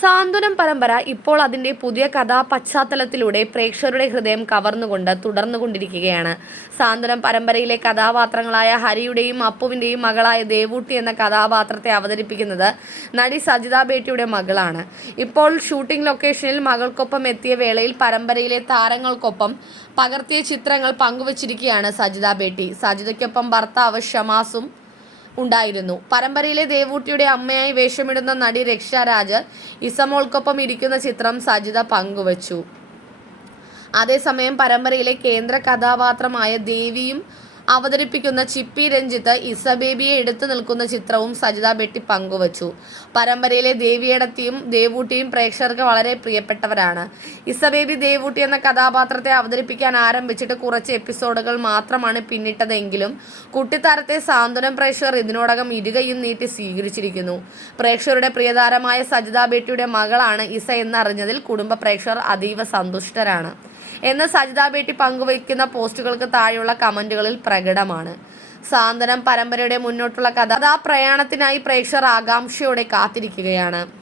സാന്ത്വനം പരമ്പര ഇപ്പോൾ അതിന്റെ പുതിയ കഥാ പശ്ചാത്തലത്തിലൂടെ പ്രേക്ഷകരുടെ ഹൃദയം കവർന്നുകൊണ്ട് തുടർന്നുകൊണ്ടിരിക്കുകയാണ്. സാന്ത്വനം പരമ്പരയിലെ കഥാപാത്രങ്ങളായ ഹരിയുടെയും അപ്പുവിന്റെയും മകളായ ദേവൂട്ടി എന്ന കഥാപാത്രത്തെ അവതരിപ്പിക്കുന്നത് നടി സജിത ബേട്ടിയുടെ മകളാണ്. ഇപ്പോൾ ഷൂട്ടിംഗ് ലൊക്കേഷനിൽ മകൾക്കൊപ്പം എത്തിയ വേളയിൽ പരമ്പരയിലെ താരങ്ങൾക്കൊപ്പം പകർത്തിയ ചിത്രങ്ങൾ പങ്കുവച്ചിരിക്കുകയാണ് സജിത ബേട്ടി. സജിതയ്ക്കൊപ്പം ഭർത്താവ് ഷമാസും ഉണ്ടായിരുന്നു. പരമ്പരയിലെ ദേവൂട്ടിയുടെ അമ്മയായി വേഷമിടുന്ന നടി രക്ഷാരാജ് ഇസമോൾക്കൊപ്പം ഇരിക്കുന്ന ചിത്രം സജിത പങ്കുവച്ചു. അതേസമയം പരമ്പരയിലെ കേന്ദ്ര കഥാപാത്രമായ ദേവിയും അവതരിപ്പിക്കുന്ന ചിപ്പി രഞ്ജിത്ത് ഇസബേബിയെ എടുത്തു നിൽക്കുന്ന ചിത്രവും സജിത ബെട്ടി പങ്കുവച്ചു. പരമ്പരയിലെ ദേവിയടത്തിയും ദേവൂട്ടിയും പ്രേക്ഷകർക്ക് വളരെ പ്രിയപ്പെട്ടവരാണ്. ഇസബേബി ദേവൂട്ടി എന്ന കഥാപാത്രത്തെ അവതരിപ്പിക്കാൻ ആരംഭിച്ചിട്ട് കുറച്ച് എപ്പിസോഡുകൾ മാത്രമാണ് പിന്നിട്ടതെങ്കിലും കുട്ടിത്താരത്തെ സാന്ത്വനം പ്രേക്ഷകർ ഇതിനോടകം ഇരുകയും നീട്ടി സ്വീകരിച്ചിരിക്കുന്നു. പ്രേക്ഷകരുടെ പ്രിയതാരമായ സജിത ബെട്ടിയുടെ മകളാണ് ഇസ എന്നറിഞ്ഞതിൽ കുടുംബ പ്രേക്ഷകർ അതീവ സന്തുഷ്ടരാണ്. എന്ന് സജിത ബേട്ടി പങ്കുവയ്ക്കുന്ന പോസ്റ്റുകൾക്ക് താഴെയുള്ള കമന്റുകളിൽ പ്രകടമാണ്. സാന്ത്വനം പരമ്പരയുടെ മുന്നോട്ടുള്ള കഥ കഥാപ്രയാണത്തിനായി പ്രേക്ഷകർ ആകാംക്ഷയോടെ കാത്തിരിക്കുകയാണ്.